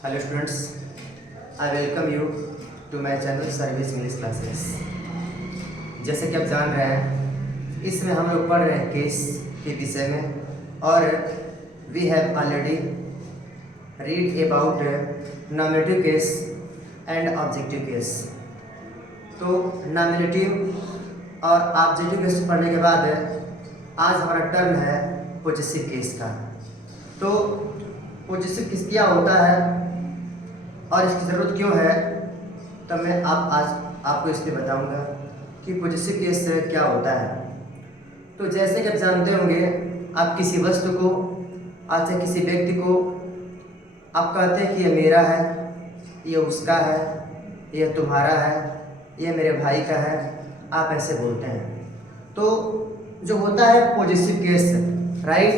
Hello students, I welcome you to my channel service English classes. जैसे कि आप जान रहे हैं, इसमें हम लोग पढ़ रहे हैं केस के विषय में और we have already read about nominative case and objective case. तो नॉमिनेटिव और ऑब्जेक्टिव केस पढ़ने के बाद आज हमारा टर्न है पॉजिटिव केस का। तो पॉजिटिव केस क्या होता है और इसकी ज़रूरत क्यों है, तो मैं आज आपको इसलिए बताऊंगा कि पॉजिटिव केस क्या होता है। तो जैसे कि आप जानते होंगे, आप किसी वस्तु को, आज से किसी व्यक्ति को आप कहते हैं कि ये मेरा है, ये उसका है, ये तुम्हारा है, ये मेरे भाई का है, आप ऐसे बोलते हैं। तो जो होता है पॉजिटिव केस, राइट।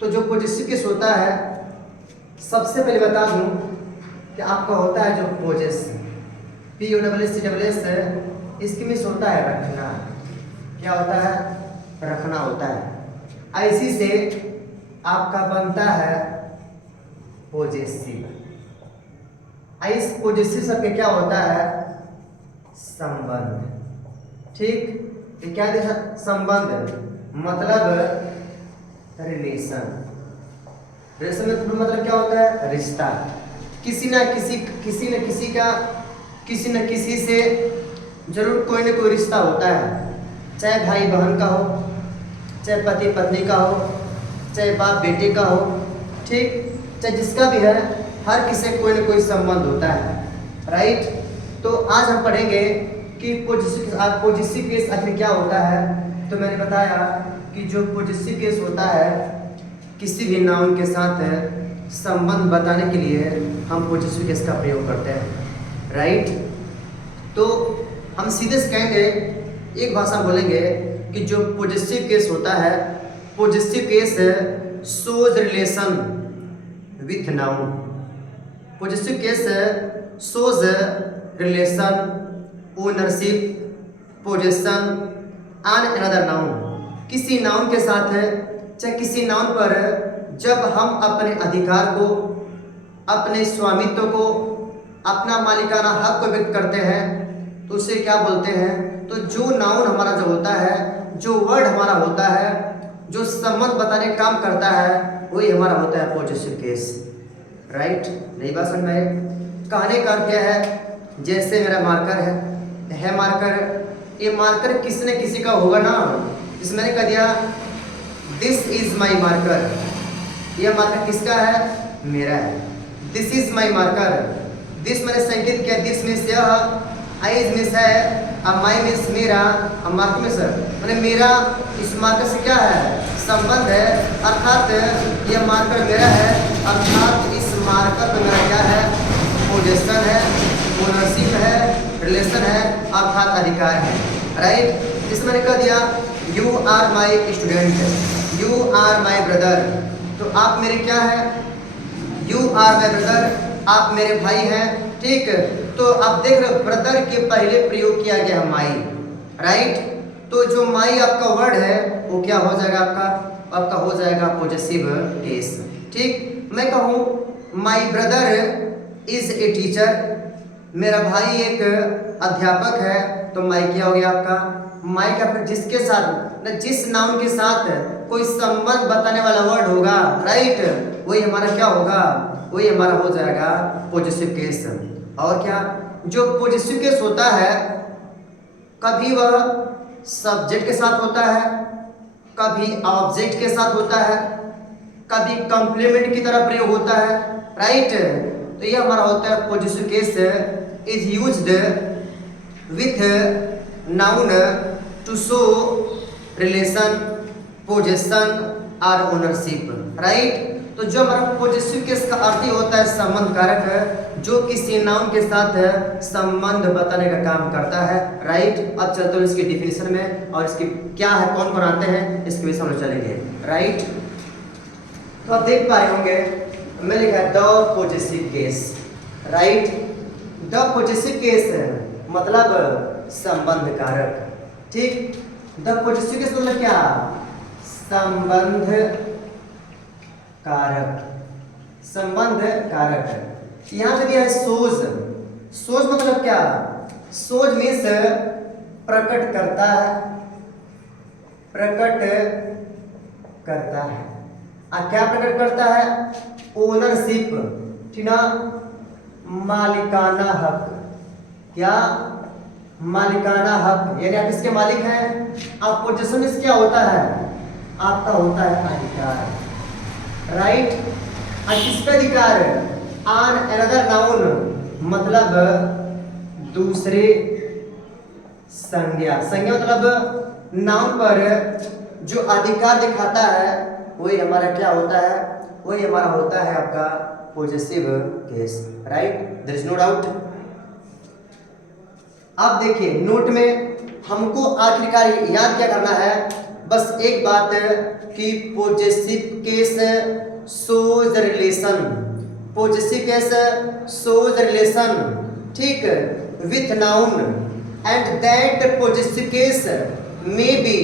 तो जो पॉजिटिव केस होता है, सबसे पहले बता दूं कि आपका होता है जो पोजेस, POSESS, इसकी मीन्स होता है रखना। क्या होता है? रखना होता है। इसी से आपका बनता है पॉजिटिव। इस पॉजिटिव सबके क्या होता है? संबंध। ठीक, ये क्या देखा? संबंध मतलब रिलेशन। रिलेशन में मतलब क्या होता है? रिश्ता। किसी न किसी से जरूर कोई न कोई रिश्ता होता है, चाहे भाई बहन का हो, चाहे पति पत्नी का हो, चाहे बाप बेटे का हो, ठीक, चाहे जिसका भी है, हर किसी से कोई न कोई संबंध होता है, राइट। तो आज हम पढ़ेंगे कि पॉजिटिव केस आखिर क्या होता है। तो मैंने बताया कि जो पॉजिटिव केस होता है, किसी भी नाउन के साथ संबंध बताने के लिए हम पॉजिटिव केस का प्रयोग करते हैं, राइट। तो हम सीधे से कहेंगे, एक भाषा बोलेंगे कि जो पॉजिटिव केस होता है, positive case shows relation with noun. Positive case shows relation, ownership, possession and another noun. किसी नाउन के साथ, चाहे किसी नाउन पर जब हम अपने अधिकार को, अपने स्वामित्व को, अपना मालिकाना हक को व्यक्त करते हैं, तो उसे क्या बोलते हैं? तो जो नाउन हमारा जो होता है, जो वर्ड हमारा होता है, जो संबंध बताने का काम करता है, वही हमारा होता है पॉजिटिव केस, राइट। नई बात समझ में? कहने का अर्थ क्या है? जैसे मेरा मार्कर है मार्कर, ये मार्कर किसी न किसी का होगा ना। जिसमें मैंने कह दिया दिस इज माई मार्कर, यह मार्कर किसका है? मेरा है। This is my marker, this मैंने संकेत किया, दिस मीन्स यह, आई इज मीन्स है, अब माई मीन्स मेरा, अब मार्कर मीन्स मैंने मेरा इस मार्कर से क्या है? संबंध है, अर्थात यह मार्कर मेरा है, अर्थात इस मार्कर पर मेरा क्या है? पोजेशन है, ओनरशिप है, रिलेशन है, अर्थात अधिकार है, राइट। इसमें मैंने कह दिया you are my student, you are my brother, तो आप मेरे क्या है? यू आर माई ब्रदर, आप मेरे भाई हैं, ठीक। तो आप देख रहे हो, ब्रदर के पहले प्रयोग किया गया है माई, राइट। तो जो माई आपका वर्ड है, वो क्या हो जाएगा? आपका हो जाएगा पॉजिटिव केस, ठीक। मैं कहूँ my brother is a teacher, मेरा भाई एक अध्यापक है, तो माई क्या हो गया आपका? माई का जिसके साथ, जिस नाउन के साथ कोई संबंध बताने वाला वर्ड होगा, राइट, वही हमारा क्या होगा? वही हमारा हो जाएगा पॉजिटिव केस। और क्या? जो पॉजिटिव केस होता है, कभी वह सब्जेक्ट के साथ होता है, कभी ऑब्जेक्ट के साथ होता है, कभी कंप्लीमेंट की तरह प्रयोग होता है, राइट। तो ये हमारा होता है positive case is used with noun to show relation, possession और ओनरशिप, राइट। तो जो हमारा पॉजिटिव केस का अर्थ ही होता है संबंध कारक, जो किसी नाउन के साथ संबंध बताने का काम करता है, राइट। अब चलते हैं इसकी डिफिनेशन में, और इसकी क्या है, कौन कौन आते हैं, इसके विषय में चलेंगे, राइट। तो आप देख पाए होंगे, मैं लिखा है the positive case, right. The positive case मतलब संबंध कारक, ठीक। द पॉजिटिव केस मतलब क्या? संबंध कारक, संबंध कारक। यहाँ पे दिया है सोज। सोज मतलब क्या? सोज मीन्स प्रकट करता है, प्रकट करता है। क्या प्रकट करता है? ओनरशिप, ठीक ना, मालिकाना हक। क्या? मालिकाना हक, यानी आप इसके मालिक हैं। आप पोजेशन क्या होता है? आपका होता है अधिकार, राइट। और किसका अधिकार? ऑन अनदर नाउन, मतलब दूसरे संज्ञा। संज्ञा मतलब नाउन पर जो अधिकार दिखाता है वही हमारा क्या होता है? वही हमारा होता है आपका possessive case, right. There is no doubt. अब देखिए नोट में हमको आखिरकार याद क्या करना है? बस एक बात कि possessive case shows relation, possessive case shows relation, ठीक, with noun and that possessive case may be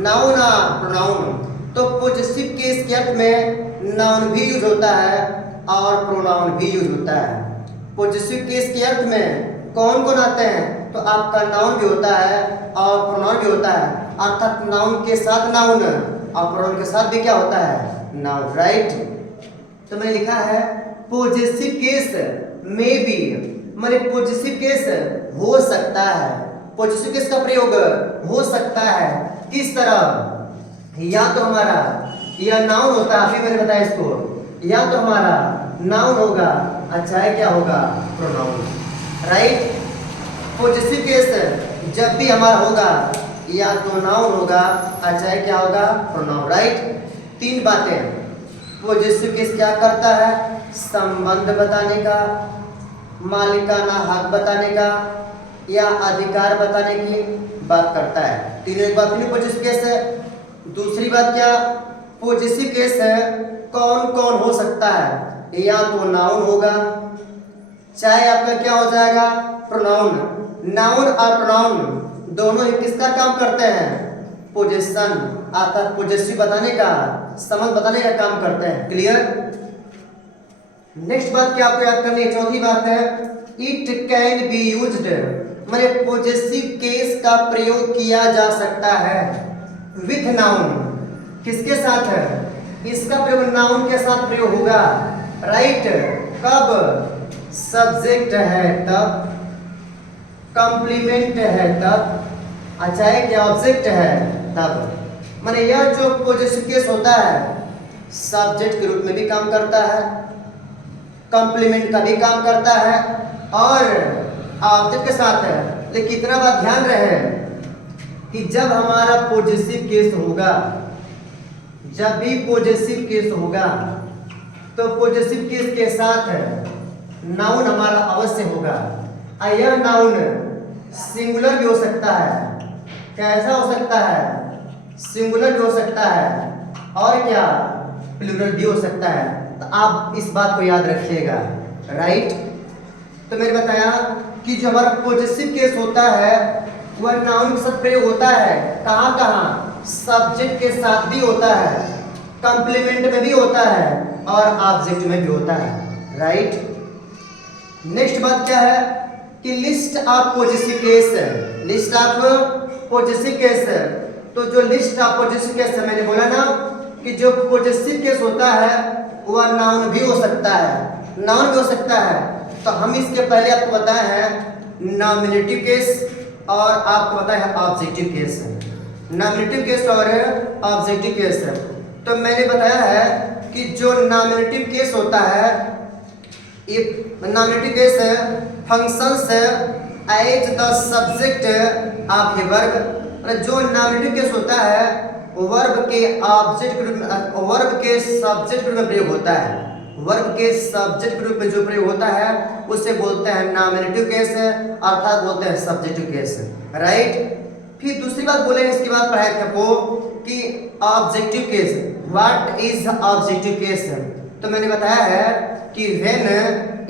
noun और प्रोनाउन। तो पोजेसिव केस के अर्थ में नाउन भी यूज होता है और प्रोनाउन भी यूज होता है। पोजेसिव केस के अर्थ में कौन कौन आते हैं? तो आपका नाउन भी होता है और प्रोनाउन भी होता है, अर्थात नाउन के साथ नाउन और प्रोनाउन के साथ भी क्या होता है? Noun, right. तो मैंने लिखा है पोजेसिव केस में बी, माने पोजेसिव केस हो सकता है। पोजेसिव केस का प्रयोग हो सकता है किस तरह? या तो हमारा यह नाउन होता है, अभी मैंने बताया इसको, या तो हमारा नाउन होगा, अच्छा है क्या होगा? Pronoun, right. पोजेसिव केस जब भी हमारा होगा या तो नाउन होगा, अच्छा है क्या होगा? Pronoun, right. तीन बातें पोजेसिव केस क्या करता है? संबंध बताने का, मालिकाना हक बताने का या अधिकार बताने की बात करता है। तीनों एक बात नहीं पोजेसिव केस है। दूसरी बात क्या? पोजेसिव केस है कौन कौन हो सकता है? या तो नाउन होगा, चाहे आपका क्या हो जाएगा? प्रोनाउन। नाउन और प्रोनाउन दोनों ही किसका काम करते हैं? पोजेशन, अर्थात पोजेसिव बताने का, संबंध बताने का काम करते हैं। क्लियर? नेक्स्ट बात क्या आपको याद करनी है? चौथी बात है इट कैन बी यूज्ड, माने पोजेसिव केस का प्रयोग किया जा सकता है विथ नाउन। किसके साथ है? इसका प्रयोग नाउन के साथ प्रयोग होगा, राइट। कब? सब्जेक्ट है तब, कॉम्प्लीमेंट है तब, अच्छा है क्या? ऑब्जेक्ट है तब। माने यह जो पोजेसिव केस होता है सब्जेक्ट के रूप में भी काम करता है, कॉम्प्लीमेंट का भी काम करता है और ऑब्जेक्ट के साथ है। लेकिन इतना बात ध्यान रहे कि जब हमारा पोजेसिव केस होगा, जब भी पोजेसिव केस होगा तो पोजेसिव केस के साथ नाउन हमारा अवश्य होगा। यह नाउन सिंगुलर भी हो सकता है, कैसा हो सकता है? सिंगुलर भी हो सकता है और क्या? प्लूरल भी हो सकता है। तो आप इस बात को याद रखिएगा, राइट। तो मैंने बताया कि जो हमारा पोजेसिव केस होता है वह नाउन के साथ प्रयोग होता है। कहाँ कहाँ? सब्जेक्ट के साथ भी होता है, कॉम्प्लीमेंट में भी होता है और ऑब्जेक्ट में भी होता है, राइट। नेक्स्ट बात क्या है कि list of possessive case, list of possessive case. तो जो लिस्ट ऑफ पोजेसिव केस है, मैंने बोला ना कि जो पोजेसिव केस होता है वह नाउन भी हो सकता है, नाउन भी हो सकता है। तो हम इसके पहले आपको बताए हैं नॉमिनेटिव केस और आपको बताया है ऑब्जेक्टिव केस, नॉमिनेटिव केस और ऑब्जेक्टिव केस। तो मैंने बताया है कि जो नॉमिनेटिव केस होता है, nominative case functions as the subject of a verb. जो नॉमिनेटिव केस होता है वर्ब के ऑब्जेक्ट के रूप में, वर्ब के सब्जेक्ट के रूप में प्रयोग होता है, वर्ब के सब्जेक्ट के रूप में जो प्रयोग होता है उसे बोलते हैं नॉमिनेटिव केस, अर्थात बोलते हैं सब्जेक्टिव केस, राइट। फिर दूसरी बात बोले, इसके बाद पढ़ाए थे आपको कि objective case. What is objective case? तो मैंने बताया है कि व्हेन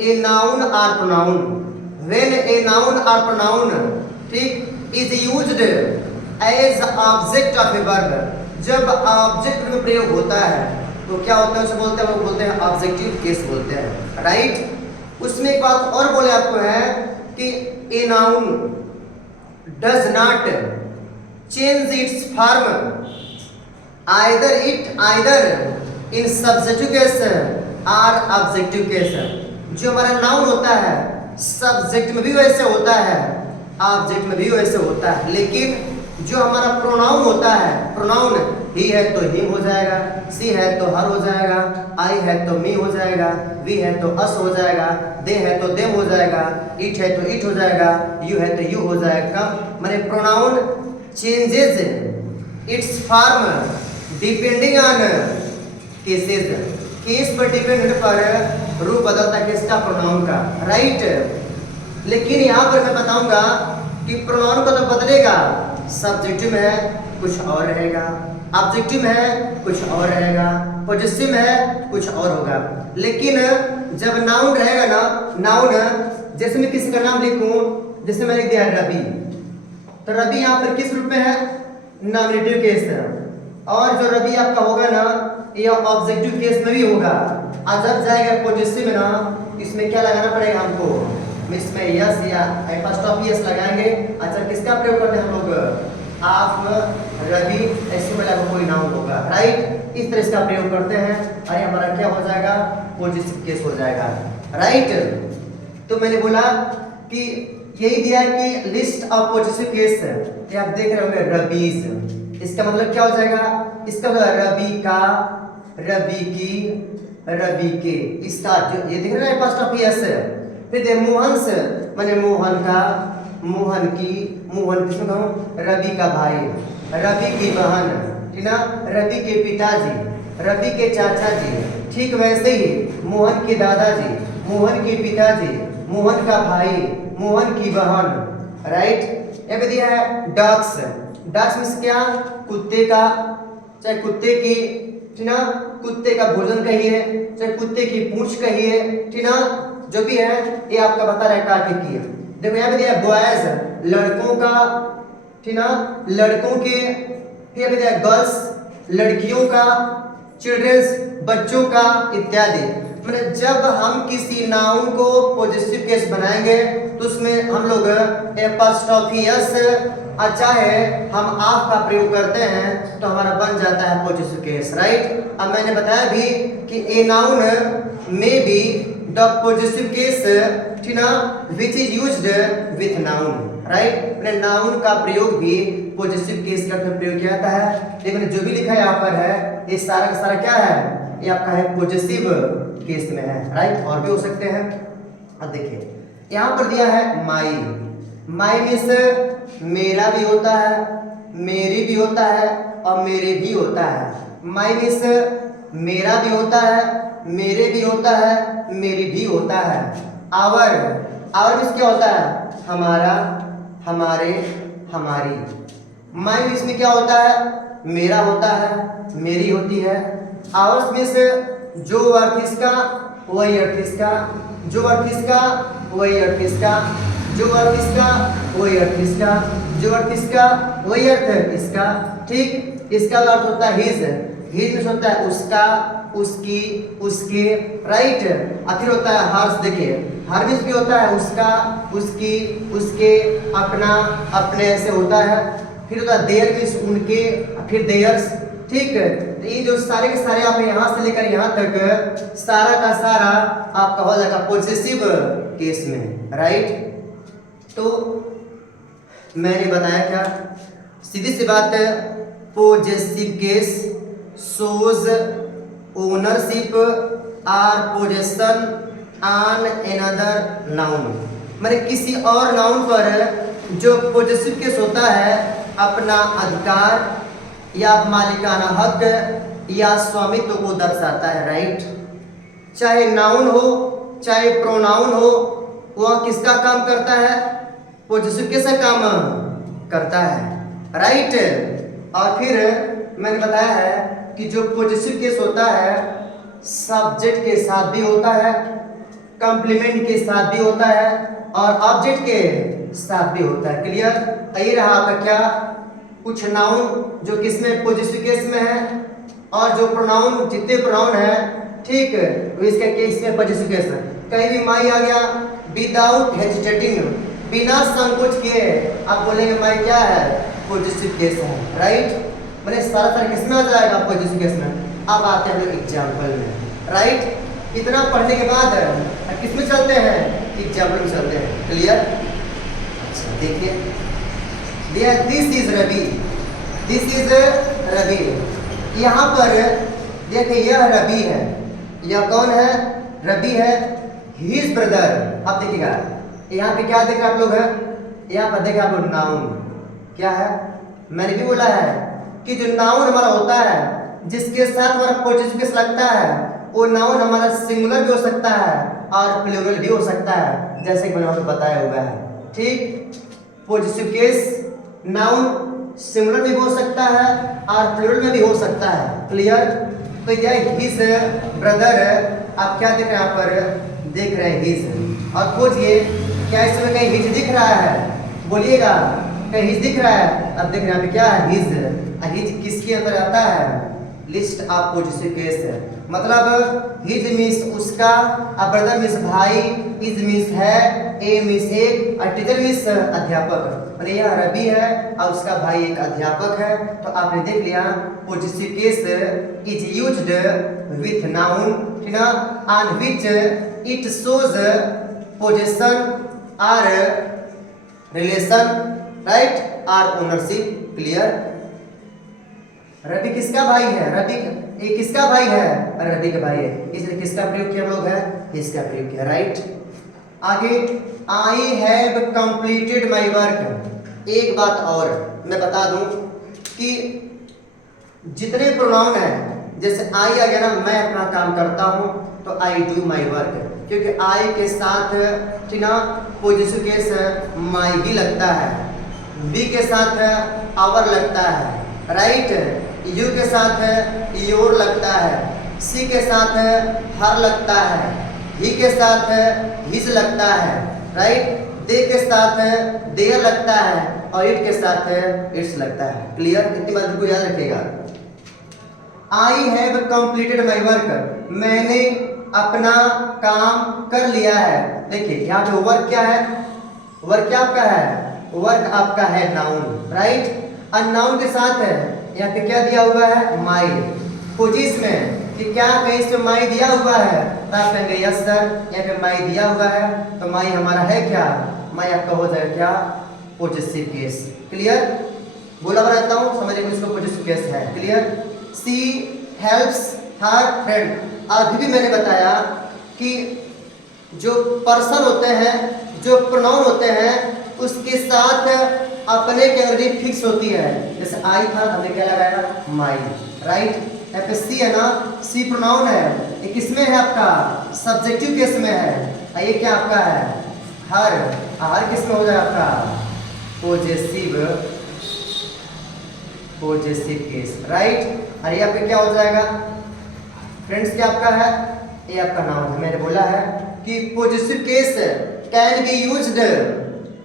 ए नाउन और प्रोनाउन, व्हेन ए नाउन और प्रोनाउन, ठीक, is used as object of a verb. जब ऑब्जेक्ट में प्रयोग होता है तो क्या होता है? उसे बोलते हैं, वो बोलते हैं ऑब्जेक्टिव केस बोलते हैं, राइट। उसमें एक बात और बोले आपको है कि a noun does not change it's form either in subjective case और ऑब्जेक्टिव केस। जो हमारा नाउन होता है सब्जेक्ट में भी वैसे होता है, ऑब्जेक्ट में भी वैसे होता है, लेकिन जो हमारा प्रोनाउन होता है, प्रोनाउन ही है तो हिम हो जाएगा, सी है तो हर हो जाएगा, आई है तो मी हो जाएगा, वी है तो अस हो जाएगा, दे है तो देम हो जाएगा, इट है तो इट हो जाएगा, यू है तो यू हो जाएगा। माने pronoun changes it's form depending on cases, case पर डिपेंड पर रूप बदलता है किसका, प्रोनाउन का, राइट। लेकिन यहाँ पर मैं बताऊंगा कि प्रोनाउन को तो बदलेगा, सब्जेक्टिव में है कुछ और रहेगा, ऑब्जेक्टिव में है कुछ और रहेगा, पॉजिटिव में है कुछ और होगा। लेकिन जब नाउन रहेगा ना, नाउन जैसे मैं किसी का नाम लिखूं, जैसे मैं लिख दिया रवि, तो रवि यहाँ पर किस रूप में है, नॉमिनेटिव केस है। और जो रवि आपका होगा ना ये ऑब्जेक्टिव केस में भी होगा। और जब जाएगा पॉजिटिव में ना, इसमें क्या लगाना पड़ेगा हमको, इसमें यस या एपोस्ट्रोफी यस लगाएंगे। अच्छा किसका प्रयोग करते हैं हम लोग, आप रवि ऐसे वाला कोई नाउन होगा, राइट, इस तरह इसका प्रयोग करते हैं। अरे हमारा क्या हो जाएगा, पॉजिटिव केस हो जाएगा, राइट। तो मैंने बोला कि यही दिया है कि लिस्ट ऑफ पॉजिटिव केस, ये आप देख रहे होंगे रबीज, इसका मतलब क्या हो जाएगा, इसका मतलब रवि का, रवि की, रवि के, इसका जो ये दिख रहा है एपोस्ट्रोफी यस। फिर दे मोहन से माने मोहन का, मोहन की, मोहन किसमें कहूँ, रवि का भाई, रवि की बहन, ठीक ना, रवि के पिताजी, रवि के चाचा जी, ठीक वैसे ही मोहन के दादाजी, मोहन के पिताजी, मोहन का भाई, मोहन की बहन, राइट। ये भी दिया है डक्स, डक्स मीन्स क्या, कुत्ते का, चाहे कुत्ते की, ठीक ना, कुत्ते का भोजन कहिए, चाहे कुत्ते की पूंछ कहिए, ठीक ना, जो भी है ये आपका बता रहा है कार्टिक की। देखो यहाँ पे दिया बॉयज, लड़कों का, ठीक ना, लड़कों के, फिर दिया गर्ल्स, लड़कियों का, चिल्ड्रंस, बच्चों का, इत्यादि। मतलब जब हम किसी नाउन को पॉजिटिव केस बनाएंगे तो उसमें हम लोग एपोस्ट्रोफी यस, चाहे हम आप का प्रयोग करते हैं तो हमारा बन जाता है पॉजिटिव केस, राइट। अब मैंने बताया भी कि ए नाउन में बी द पॉजिटिव केस, ठीक ना, which is used with noun, right. मैंने नाउन का प्रयोग भी पॉजिटिव केस का प्रयोग किया जाता है, लेकिन जो भी लिखा यहाँ पर है ये सारा का सारा क्या है, ये आपका है पॉजिटिव केस में है, राइट। और भी हो सकते हैं। अब देखिए यहाँ पर दिया है माई, माई मीन्स मेरा भी होता है, मेरी भी होता है और मेरे भी होता है। माई मीन्स मेरा भी होता है, मेरे भी होता है, मेरी भी होता है। आवर, आवर मीन्स क्या होता है, हमारा, हमारे, हमारी। माई मीन्स में क्या होता है, मेरा होता है, मेरी होती है। आवर्स मीन्स जो अर्थ इसका वही अर्थ इसका, जो अर्थ इसका वही अर्थ इसका, जो अर्थ इसका वही अर्थ इसका, जो अर्थ इसका वही अर्थ इसका, ठीक। इसका अर्थ होता है हिज, हिज मीन्स होता है उसका, उसकी, उसके, राइट। आखिर होता है हर्ष, देखिए हर मीन्स भी होता है उसका, उसकी, उसके, अपना, अपने, ऐसे होता है। फिर होता है देयर मीन्स उनके, फिर देयर्स, ठीक। तो ये जो सारे के सारे आप यहाँ से लेकर यहाँ तक सारा का सारा आपका हो जाएगा पॉजिटिव केस में, राइट। तो मैंने बताया क्या, सीधी सी बात है, positive case shows ownership or possession on another noun, माने किसी और नाउन पर जो पॉजिटिव केस होता है अपना अधिकार या मालिकाना हक या स्वामित्व को दर्शाता है, राइट। चाहे नाउन हो चाहे प्रोनाउन हो, वह किसका काम करता है, पॉजिटिव केस का काम करता है, राइट। और फिर मैंने बताया है कि जो पॉजिटिव केस होता है सब्जेक्ट के साथ भी होता है, कंप्लीमेंट के साथ भी होता है और ऑब्जेक्ट के साथ भी होता है। क्लियर। ये रहा आपका क्या, कुछ नाउन जो किसमें पॉजिटिव केस में है और जो प्रोनाउन, जितने प्रोनाउन है, ठीक, इसका केस में पॉजिटिव केस है। कहीं भी माई आ गया विदाउट हेजिटेटिंग, बिना संकोच किए आप बोलेंगे माई क्या है, पॉजिटिव केस है, राइट। मैंने सारा किस में आ जाएगा, पॉजिटिव केस में। अब आते हैं एग्जाम्पल में, राइट। इतना पढ़ने के बाद किस में चलते हैं, एग्जाम्पल में चलते हैं, क्लियर। अच्छा देखिए, this is Ravi, this is Ravi. यहाँ पर देखिए यह रवि है, यह कौन है, रवि है, हिज ब्रदर। आप देखिएगा यहाँ पे क्या देख रहे आप लोग हैं, यहाँ पर देखे आप लोग नाउन क्या है, मैंने भी बोला है कि जो नाउन हमारा होता है जिसके साथ हमारा पॉजिटिव केस लगता है वो नाउन हमारा सिंगुलर भी हो सकता है और प्लूरल भी हो सकता है, जैसे कि मैंने आपको बताया हुआ है, ठीक। पॉजिटिव केस नाउन सिंगुलर में भी हो सकता है और प्लूरल में भी हो सकता है, क्लियर। तो यह हिज ब्रदर, आप क्या देख रहे हैं यहाँ पर, देख रहे हैं हिज, और खोजिए क्या इसमें कहीं हिज दिख रहा है, बोलिएगा कहीं हिज दिख रहा है। अब देख रहे हैं यहाँ पे क्या है, हिज। हिज किसके अंदर आता है, लिस्ट ऑफ पॉजिटिव केस है, मतलब हिज मीन्स उसका, अब ब्रदर मीन्स भाई, इज मीन्स है, ए मीन्स एक, और टीचर मीन्स अध्यापक। मतलब यह रवि है और उसका भाई एक अध्यापक है। तो आपने देख लिया positive case is used with noun, ठीक ना, on which it shows position और रिलेशन, राइट, और ओनरशिप, क्लियर। रवि किसका भाई है, रवि ये किसका भाई है, रवि का भाई है, इसलिए किसका प्रयोग किया हम लोग है, इसका प्रयोग किया, राइट। आगे, I have completed my work. एक बात और मैं बता दूं कि जितने प्रोनाउन है, जैसे आई आ गया ना, मैं अपना काम करता हूं तो आई डू माई वर्क, क्योंकि आई के साथ ठीक ना पॉजिटिव केस माई ही लगता है, बी के साथ आवर लगता है, राइट, यू के साथ योर लगता है, सी के साथ हर लगता है, ही के साथ हिज लगता है, राइट, दे के साथ देयर लगता है, और इट के साथ इट्स लगता है, क्लियर। इतनी बात को याद रखिएगा। I have completed my work, मैंने अपना काम कर लिया है। देखिए यहाँ पे वर्क क्या है, वर्क क्या आपका है, वर्क आपका है नाउन, राइट। और नाउन के साथ है यहाँ पे क्या दिया हुआ है, माई। पोजिस में कि क्या कहीं से माई दिया हुआ है, तो आप कहेंगे यस सर, यहाँ पे माई दिया हुआ है, तो माई हमारा है क्या, माई आपका हो जाएगा क्या, पॉजिटिव केस, क्लियर। बोला बनाता हूँ, समझिए इसको पॉजिटिव केस है, clear. She helps her friend. अभी भी मैंने बताया कि जो पर्सन होते हैं, जो प्रोनाउन होते हैं, उसके साथ अपने कैटेगरी फिक्स होती है। जैसे आई था, हमने क्या लगाया, माई, राइट। यहाँ पे सी है ना, सी प्रोनाउन है, ये किसमें है आपका, सब्जेक्टिव केस में है। ये क्या आपका है, हर, हर किस में हो जाए आपका, पॉजिटिव केस, राइट। और ये आपका क्या हो जाएगा फ्रेंड्स, क्या आपका है, ये आपका नाउन है। मैंने बोला है कि positive case can be used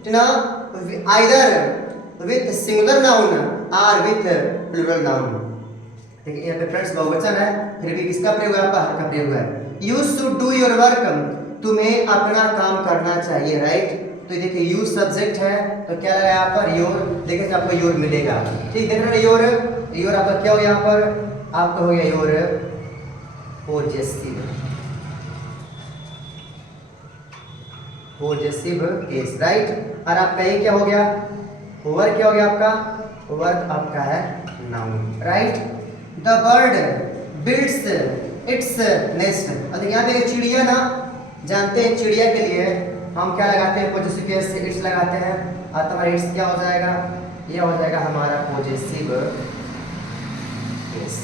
ना आइदर विथ सिंगुलर नाउन और विथ प्लूरल नाउन। देखिए यहाँ पे फ्रेंड्स बहुवचन है, फिर भी किसका प्रयोग है, आपका हर का प्रयोग है। You should do your work, तुम्हें अपना काम करना चाहिए, राइट। तो देखिए यू सब्जेक्ट है, तो क्या लगा यहाँ पर, योर। देखिए तो आपको योर मिलेगा, ठीक, देख रहे हैं योर, योर आपका क्या हो यहाँ पर, आपका हो गया योर पॉजिटिव केस, राइट। और आपका ये क्या हो गया, वर्क क्या हो गया आपका, वर्क आपका है noun, right. The bird builds its nest. और यहाँ पे चिड़िया ना, जानते हैं चिड़िया के लिए हम क्या लगाते हैं, पॉजिटिव केस से इट्स लगाते हैं, और तुम्हारा इट्स क्या हो जाएगा, ये हो जाएगा हमारा पॉजिटिव केस,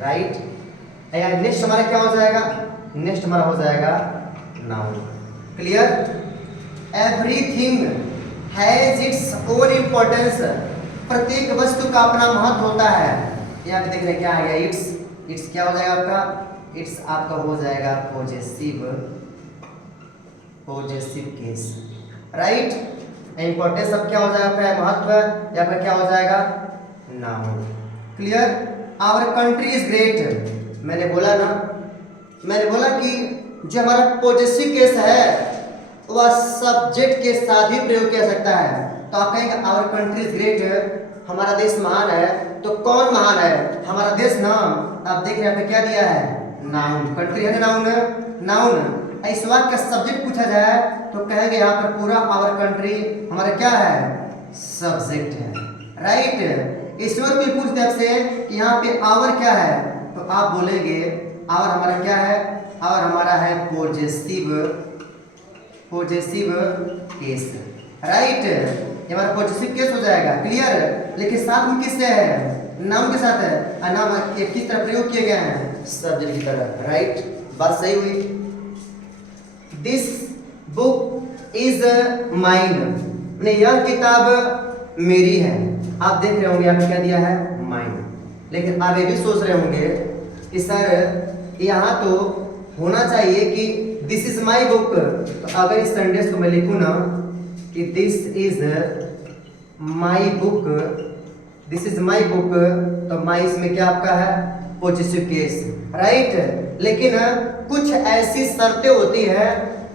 राइट। नेक्स्ट हमारा क्या हो जाएगा, नेक्स्ट हमारा हो जाएगा noun, clear. Everything has its own importance, प्रत्येक वस्तु का अपना महत्व होता है। यहाँ पे देख रहे क्या आ गया, इट्स, इट्स क्या हो जाएगा आपका, इट्स आपका हो जाएगा पॉजिटिव केस, राइट। इम्पोर्टेंस अब क्या हो जाएगा आपका, महत्व, या फिर क्या हो जाएगा, noun, clear. Our country is great, मैंने बोला ना मैंने बोला कि जो हमारा पॉजिटिव केस है वह सब्जेक्ट के साथ ही प्रयोग किया सकता है। तो आप कहेंगे आवर कंट्री इज ग्रेट, हमारा देश महान है। तो कौन महान है? हमारा देश ना। आप देख रहे हैं क्या दिया है? नाउन। कंट्री है ना नाउन, नाउन। इस वाक्य का सब्जेक्ट पूछा जाए तो कहेंगे यहाँ पर पूरा आवर कंट्री हमारा क्या है? सब्जेक्ट है, राइट। ईश्वर कोई पूछ दे आपसे कि यहाँ पे आवर क्या है, तो आप बोलेंगे आवर हमारा क्या है? आवर हमारा है पॉजिटिव केस, राइट। ये हमारा पॉजिटिव केस हो जाएगा, क्लियर। लेकिन साथ में किससे है? नाउन के साथ है। नाम किस तरह प्रयोग किए गए हैं? सब्जेक्ट की तरह, राइट। बात सही हुई। दिस बुक इज माइन, यह किताब मेरी है। आप देख रहे होंगे यहाँ क्या दिया है? माइन। लेकिन आप ये भी सोच रहे होंगे कि सर यहाँ तो होना चाहिए कि दिस इज माई बुक। तो अगर इस सेंटेंस को मैं लिखूं ना कि this is my book, this is my book, तो माई इसमें क्या आपका है? Positive case, right. लेकिन कुछ ऐसी शर्तें होती है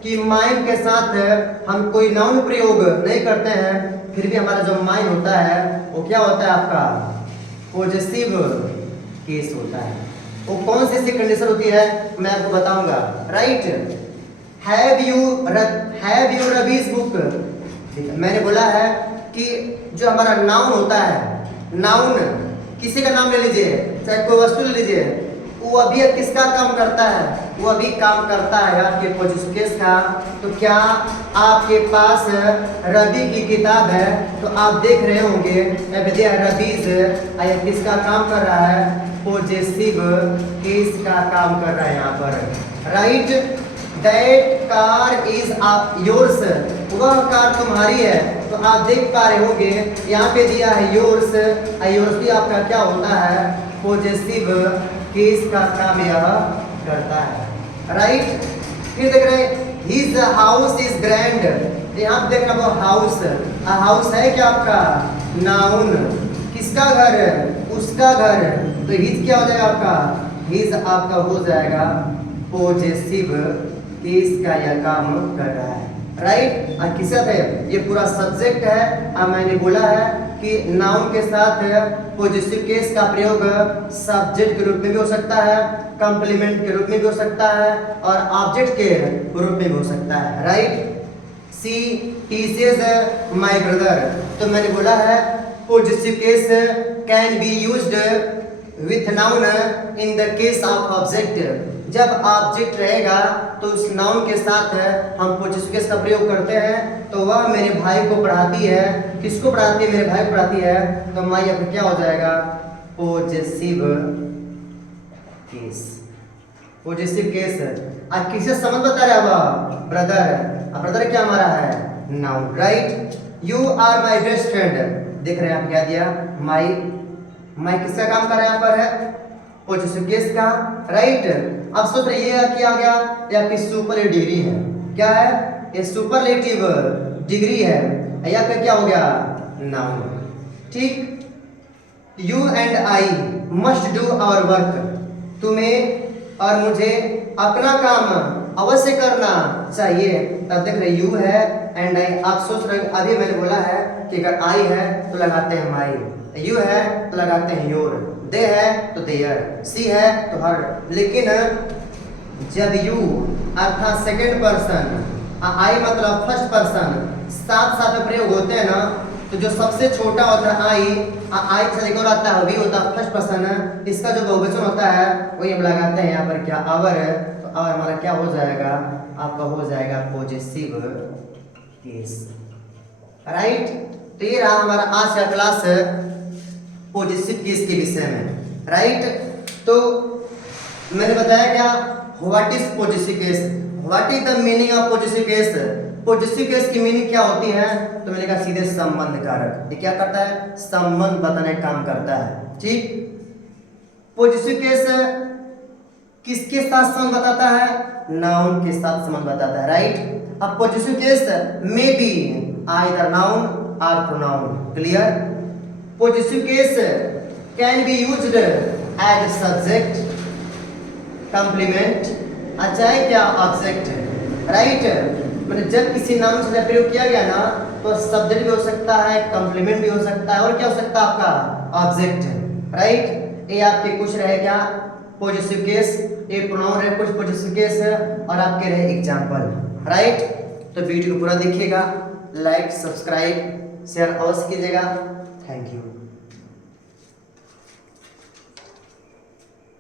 कि माइन के साथ हम कोई नाउन प्रयोग नहीं करते हैं, फिर भी हमारा जो माइन होता है वो क्या होता है? आपका पॉजिटिव केस होता है। वो कौन सी कंडीशन होती है मैं आपको बताऊंगा, राइट। हैव यू रबीज बुक। मैंने बोला है कि जो हमारा नाउन होता है, नाउन किसी का नाम ले लीजिए, चाहे कोई वस्तु ले लीजिए, वो अभी किसका काम करता है? वो अभी काम करता है आपके पॉजिटिव केस का। तो क्या आपके पास रबी की किताब है? तो आप देख रहे होंगे रबीज किसका काम कर रहा है? पॉजिटिव केस का काम कर रहा है यहाँ पर, right. That car is yours, वह कार तुम्हारी है। तो आप देख पा रहे होंगे यहाँ पे दिया है योर्स। योर्स भी आपका क्या होता है? पॉजिटिव केस का काम यह करता है, राइट। फिर देख रहे हिज हाउस इज ग्रैंड, यहाँ पे देखना वो हाउस, हाउस है क्या आपका? नाउन। किसका घर? उसका घर। तो हिज क्या हो जाएगा आपका? हिज आपका हो जाएगा पॉजिटिव केस का यह काम कर रहा है, राइट। और किसका है? ये पूरा सब्जेक्ट है। अब मैंने बोला है कि नाउन के साथ पॉजिटिव केस का प्रयोग सब्जेक्ट के रूप में भी हो सकता है, कंप्लीमेंट के रूप में भी हो सकता है और ऑब्जेक्ट के रूप में भी हो सकता है, right. She teaches my brother. तो मैंने बोला है positive case can be used with noun in the case of object. जब ऑब्जेक्ट रहेगा तो उस नाउन के साथ हम पॉजिटिव केस का प्रयोग करते हैं। तो वह मेरे भाई को पढ़ाती है। किसको पढ़ाती है? मेरे भाई को पढ़ाती है। तो माई अब क्या हो जाएगा? Positive case, positive case. आज किससे संबंध बता रहा है? वह ब्रदर। अब ब्रदर क्या हमारा है? Noun, right. You are my best friend. देख रहे हैं आप क्या दिया? माई। माई किसका काम कर रहा है यहाँ पर? है पॉजिटिव केस का, राइट। अब सोच रहे ये क्या आ गया? ये आपकी सुपरलेटिव डिग्री है। क्या है? ये सुपरलेटिव डिग्री है। या फिर क्या हो गया? नाउन, ठीक। You and I must do our work. तुम्हें और मुझे अपना काम अवश्य करना चाहिए। तब देख रहे यू है एंड आई। आप सोच रहे अभी मैंने बोला है कि अगर आई है तो लगाते हैं माई, यू है तो लगाते हैं योर, दे है तो देयर, सी है तो हर। लेकिन जब यू अर्थात सेकंड पर्सन, आई मतलब फर्स्ट पर्सन साथ साथ प्रयोग होते हैं ना, तो जो सबसे छोटा होता है आई से लेकर आता है, वही होता है फर्स्ट पर्सन। इसका जो बहुवचन होता है वही हम लगाते हैं यहाँ पर क्या? आवर है। तो आवर हमारा क्या हो जाएगा? आपका हो जाएगा पॉजिटिव केस, राइट। तो ये रहा हमारा आज का क्लास पॉजिटिव केस के विषय में, राइट। तो मैंने बताया क्या? What is positive case, what is the meaning of positive case. Positive case की मीनिंग क्या होती है? तो मैंने कहा सीधे संबंध कारक। ये क्या करता है? संबंध बताने का काम करता है, ठीक। पॉजिटिव केस किसके साथ संबंध बताता है? नाउन के साथ संबंध बताता है, राइट। अब positive case may be either noun और pronoun, clear. Positive case can be used as subject, complement चाहे क्या ऑब्जेक्ट है, राइट। मतलब जब किसी नाम से प्रयोग किया गया ना तो सब्जेक्ट भी हो सकता है, कंप्लीमेंट भी हो सकता है, और क्या हो सकता है आपका ऑब्जेक्ट, राइट। ये आपके कुछ रहे क्या पॉजिटिव केस, ये प्रोनाउन रहे कुछ पॉजिटिव केस है, और आपके रहे एग्जांपल, राइट। तो वीडियो को पूरा देखिएगा, लाइक सब्सक्राइब शेयर अवश्य कीजिएगा। Thank you.